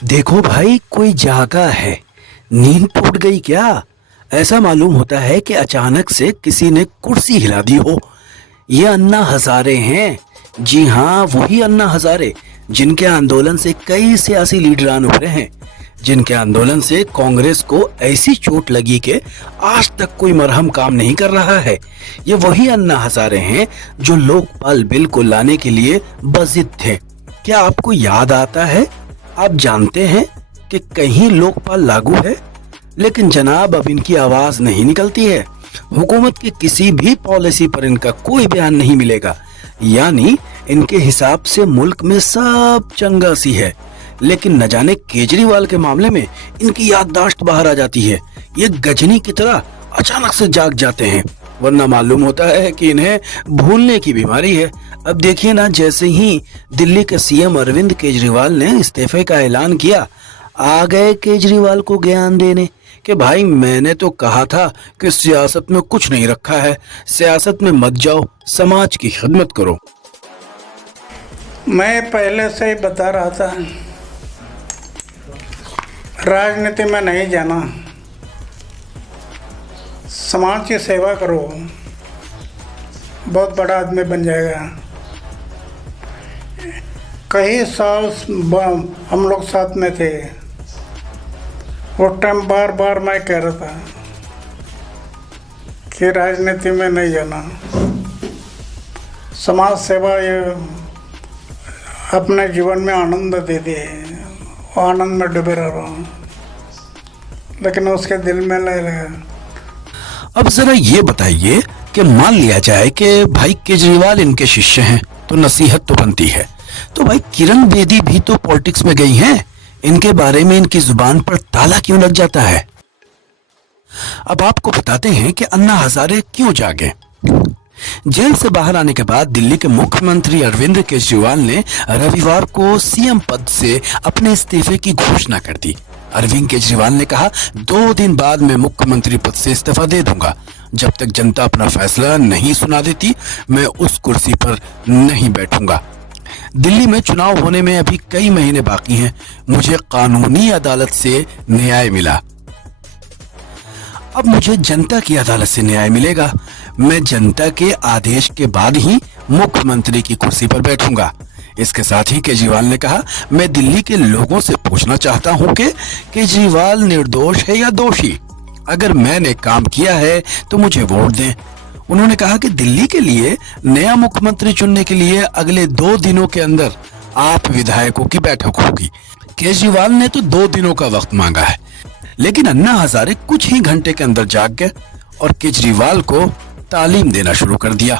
देखो भाई, कोई जागा है। नींद टूट गई क्या? ऐसा मालूम होता है कि अचानक से किसी ने कुर्सी हिला दी हो। ये अन्ना हजारे हैं। जी हाँ, वही अन्ना हजारे जिनके आंदोलन से कई सियासी लीडरान उभरे हैं, जिनके आंदोलन से कांग्रेस को ऐसी चोट लगी कि आज तक कोई मरहम काम नहीं कर रहा है। ये वही अन्ना हजारे हैं जो लोकपाल बिल को लाने के लिए बजिद थे। क्या आपको याद आता है? आप जानते हैं कि कहीं लोकपाल लागू है, लेकिन जनाब अब इनकी आवाज नहीं निकलती है। हुकूमत की किसी भी पॉलिसी पर इनका कोई बयान नहीं मिलेगा। यानी इनके हिसाब से मुल्क में सब चंगा सी है, लेकिन न जाने केजरीवाल के मामले में इनकी याददाश्त बाहर आ जाती है। ये गजनी की तरह अचानक से जाग जाते हैं, वरना मालूम होता है कि इन्हें भूलने की बीमारी है। अब देखिए ना, जैसे ही दिल्ली के सीएम अरविंद केजरीवाल ने इस्तीफे का ऐलान किया, आ गए केजरीवाल को ज्ञान देने कि भाई मैंने तो कहा था कि सियासत में कुछ नहीं रखा है, सियासत में मत जाओ, समाज की खिदमत करो। मैं पहले से ही बता रहा था, राजनीति में नहीं जाना, समाज की सेवा करो, बहुत बड़ा आदमी बन जाएगा। कई साल हम लोग साथ में थे, वो टाइम बार बार मैं कह रहा था कि राजनीति में नहीं जाना, समाज सेवा ये अपने जीवन में आनंद देती है, आनंद में डूबे रह रहा हूँ, लेकिन उसके दिल में नहीं लगा। अब जरा ये बताइए कि मान लिया जाए कि भाई केजरीवाल इनके शिष्य हैं, तो नसीहत तो बनती है। तो भाई किरण बेदी भी तो पॉलिटिक्स में गई हैं, इनके बारे में इनकी जुबान पर ताला क्यों लग जाता है? अब आपको बताते हैं कि अन्ना हजारे क्यों जागे। जेल से बाहर आने के बाद दिल्ली के मुख्यमंत्री अरविंद केजरीवाल ने रविवार को सीएम पद से अपने इस्तीफे की घोषणा कर दी। अरविंद केजरीवाल ने कहा, 2 दिन बाद मैं मुख्यमंत्री पद से इस्तीफा दे दूंगा। जब तक जनता अपना फैसला नहीं सुना देती, मैं उस कुर्सी पर नहीं बैठूंगा। दिल्ली में चुनाव होने में अभी कई महीने बाकी हैं। मुझे कानूनी अदालत से न्याय मिला, अब मुझे जनता की अदालत से न्याय मिलेगा। मैं जनता के आदेश के बाद ही मुख्यमंत्री की कुर्सी पर बैठूंगा। इसके साथ ही केजरीवाल ने कहा, मैं दिल्ली के लोगों से पूछना चाहता हूं कि केजरीवाल निर्दोष है या दोषी। अगर मैंने काम किया है तो मुझे वोट दें। उन्होंने कहा कि दिल्ली के लिए नया मुख्यमंत्री चुनने के लिए अगले 2 दिनों के अंदर आप विधायकों की बैठक होगी। केजरीवाल ने तो 2 दिनों का वक्त मांगा है, लेकिन अन्ना हजारे कुछ ही घंटे के अंदर जाग गए और केजरीवाल को तालीम देना शुरू कर दिया।